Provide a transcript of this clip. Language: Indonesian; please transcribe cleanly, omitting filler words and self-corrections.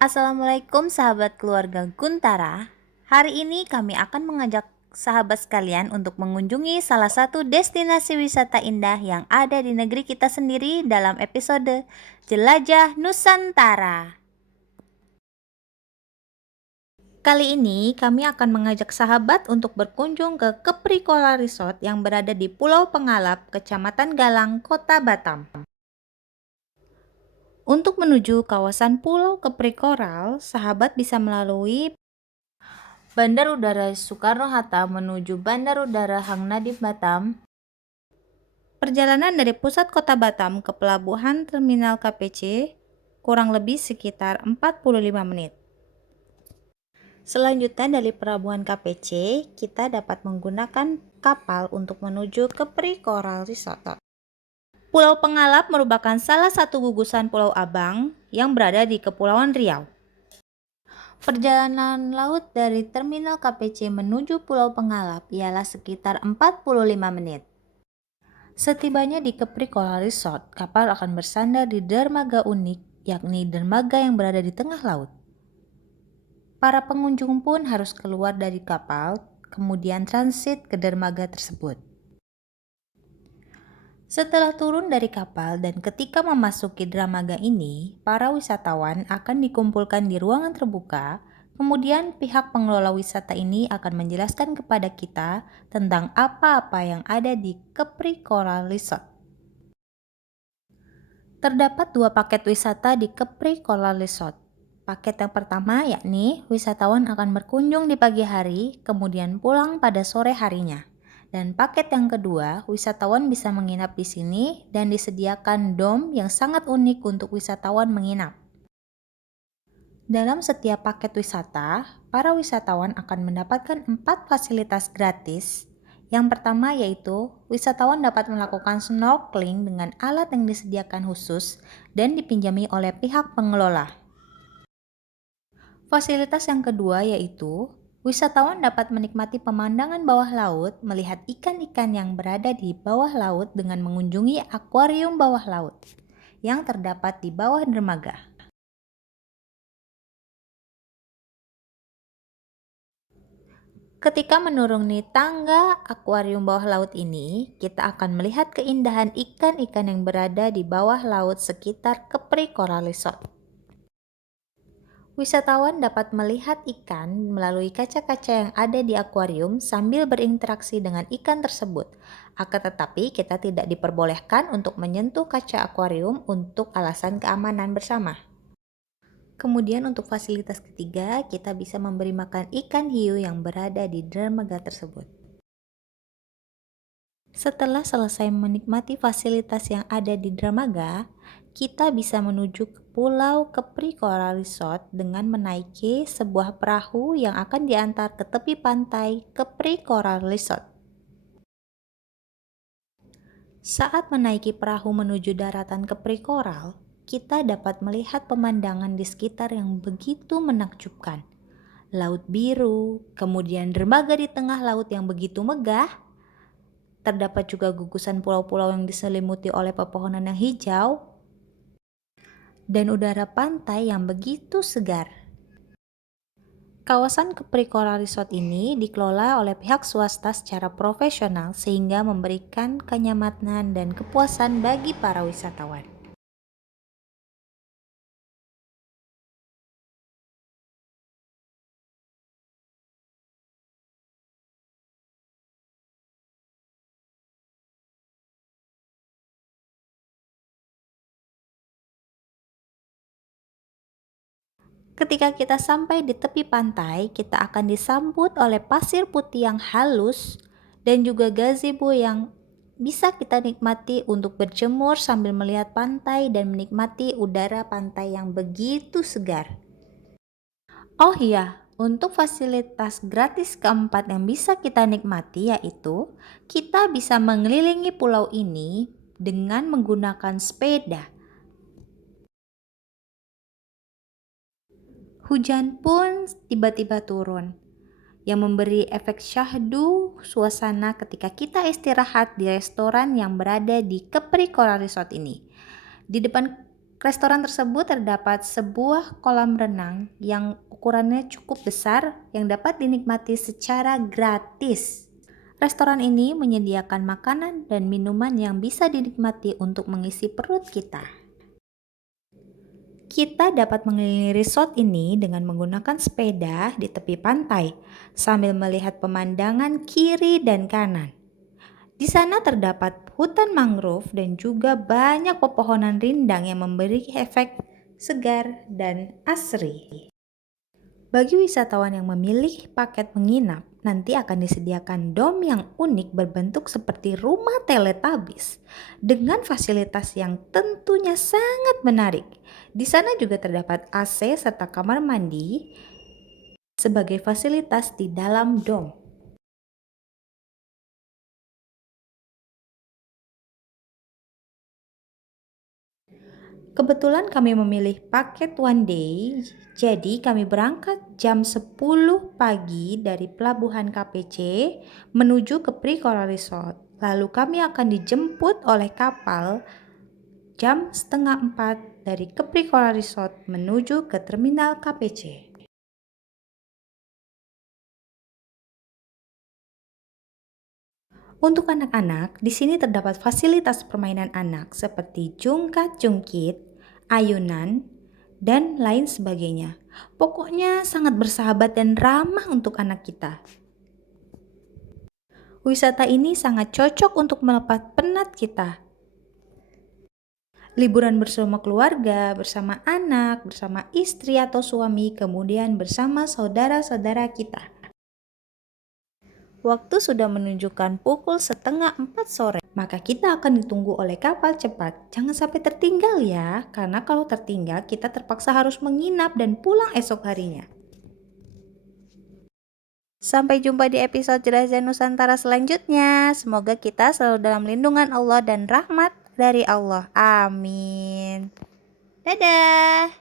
Assalamualaikum sahabat keluarga Guntara. Hari ini kami akan mengajak sahabat sekalian untuk mengunjungi salah satu destinasi wisata indah yang ada di negeri kita sendiri dalam episode Jelajah Nusantara. Kali ini kami akan mengajak sahabat untuk berkunjung ke Kepri Kola Resort yang berada di Pulau Pengalap, Kecamatan Galang, Kota Batam. Untuk menuju kawasan Pulau Kepri Koral, sahabat bisa melalui Bandar Udara Soekarno-Hatta menuju Bandar Udara Hang Nadiem Batam. Perjalanan dari pusat kota Batam ke pelabuhan terminal KPC kurang lebih sekitar 45 menit. Selanjutnya dari pelabuhan KPC, kita dapat menggunakan kapal untuk menuju ke Kepri Coral Resort. Pulau Pengalap merupakan salah satu gugusan Pulau Abang yang berada di Kepulauan Riau. Perjalanan laut dari terminal KPC menuju Pulau Pengalap ialah sekitar 45 menit. Setibanya di Kepri Coral Resort, kapal akan bersandar di dermaga unik, yakni dermaga yang berada di tengah laut. Para pengunjung pun harus keluar dari kapal, kemudian transit ke dermaga tersebut. Setelah turun dari kapal dan ketika memasuki dermaga ini, para wisatawan akan dikumpulkan di ruangan terbuka. Kemudian pihak pengelola wisata ini akan menjelaskan kepada kita tentang apa-apa yang ada di Kepri Coral Resort. Terdapat dua paket wisata di Kepri Coral Resort. Paket yang pertama yakni wisatawan akan berkunjung di pagi hari, kemudian pulang pada sore harinya. Dan paket yang kedua, wisatawan bisa menginap di sini dan disediakan dom yang sangat unik untuk wisatawan menginap. Dalam setiap paket wisata, para wisatawan akan mendapatkan 4 fasilitas gratis. Yang pertama yaitu, wisatawan dapat melakukan snorkeling dengan alat yang disediakan khusus dan dipinjami oleh pihak pengelola. Fasilitas yang kedua yaitu, wisatawan dapat menikmati pemandangan bawah laut, melihat ikan-ikan yang berada di bawah laut dengan mengunjungi akuarium bawah laut yang terdapat di bawah dermaga. Ketika menuruni tangga akuarium bawah laut ini, kita akan melihat keindahan ikan-ikan yang berada di bawah laut sekitar Kepri Coral Resort. Wisatawan dapat melihat ikan melalui kaca-kaca yang ada di akuarium sambil berinteraksi dengan ikan tersebut. Akan tetapi, kita tidak diperbolehkan untuk menyentuh kaca akuarium untuk alasan keamanan bersama. Kemudian untuk fasilitas ketiga, kita bisa memberi makan ikan hiu yang berada di dermaga tersebut. Setelah selesai menikmati fasilitas yang ada di dermaga, kita bisa menuju ke Pulau Kepri Coral Resort dengan menaiki sebuah perahu yang akan diantar ke tepi pantai Kepri Coral Resort. Saat menaiki perahu menuju daratan Kepri Coral, kita dapat melihat pemandangan di sekitar yang begitu menakjubkan. Laut biru, kemudian dermaga di tengah laut yang begitu megah. Terdapat juga gugusan pulau-pulau yang diselimuti oleh pepohonan yang hijau dan udara pantai yang begitu segar. Kawasan Kepri Coral Resort ini dikelola oleh pihak swasta secara profesional sehingga memberikan kenyamanan dan kepuasan bagi para wisatawan. Ketika kita sampai di tepi pantai, kita akan disambut oleh pasir putih yang halus dan juga gazebo yang bisa kita nikmati untuk berjemur sambil melihat pantai dan menikmati udara pantai yang begitu segar. Oh iya, untuk fasilitas gratis keempat yang bisa kita nikmati yaitu kita bisa mengelilingi pulau ini dengan menggunakan sepeda. Hujan pun tiba-tiba turun, yang memberi efek syahdu suasana ketika kita istirahat di restoran yang berada di Kepri Coral Resort ini. Di depan Restoran tersebut terdapat sebuah kolam renang yang ukurannya cukup besar yang dapat dinikmati secara gratis. Restoran ini menyediakan makanan dan minuman yang bisa dinikmati untuk mengisi perut kita. Kita dapat mengelilingi resort ini dengan menggunakan sepeda di tepi pantai sambil melihat pemandangan kiri dan kanan. Di sana terdapat hutan mangrove dan juga banyak pepohonan rindang yang memberi efek segar dan asri. Bagi wisatawan yang memilih paket menginap, nanti akan disediakan dom yang unik berbentuk seperti rumah Teletubbies dengan fasilitas yang tentunya sangat menarik. Di sana juga terdapat AC serta kamar mandi sebagai fasilitas di dalam dom. Kebetulan kami memilih paket one day, jadi kami berangkat jam 10 pagi dari pelabuhan KPC menuju ke Pricola Resort. Lalu kami akan dijemput oleh kapal jam setengah 4 dari Capricola Resort menuju ke terminal KPC. Untuk anak-anak, di sini terdapat fasilitas permainan anak seperti jungkat-jungkit, ayunan, dan lain sebagainya. Pokoknya sangat bersahabat dan ramah untuk anak kita. Wisata ini sangat cocok untuk melepas penat kita. Liburan bersama keluarga, bersama anak, bersama istri atau suami, kemudian bersama saudara-saudara kita. Waktu sudah menunjukkan pukul setengah 4 sore, maka kita akan ditunggu oleh kapal cepat. Jangan sampai tertinggal ya, karena kalau tertinggal kita terpaksa harus menginap dan pulang esok harinya. Sampai jumpa di episode Jelajah Nusantara selanjutnya. Semoga kita selalu dalam lindungan Allah dan rahmat dari Allah. Amin. Dadah.